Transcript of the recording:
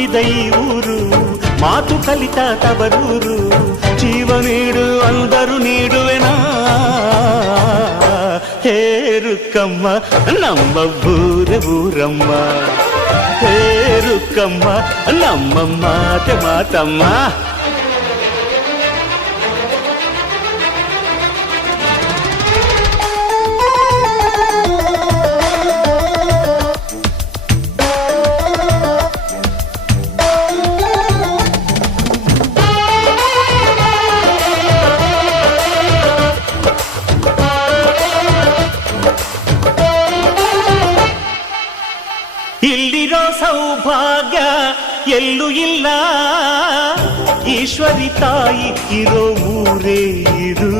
ಹುಟ್ಟಿದ ಈ ಊರು, ಮಾತು ಕಲಿತ ತವರೂರು. ಜೀವ ನೀಡು ಅಂದರು ನೀಡುವೆನಾ, ಹೇರುಕ್ಕಮ್ಮ ನಮ್ಮ ಊರ ಊರಮ್ಮ, ಹೇರುಕ್ಕಮ್ಮ ನಮ್ಮ ಮಾತೆ ಮಾತಮ್ಮ. ಇಲ್ಲಿರೋ ಸೌಭಾಗ್ಯ ಎಲ್ಲೂ ಇಲ್ಲ, ಈಶ್ವರಿ ತಾಯಿ ಇರೋ ಊರೇ ಇದು.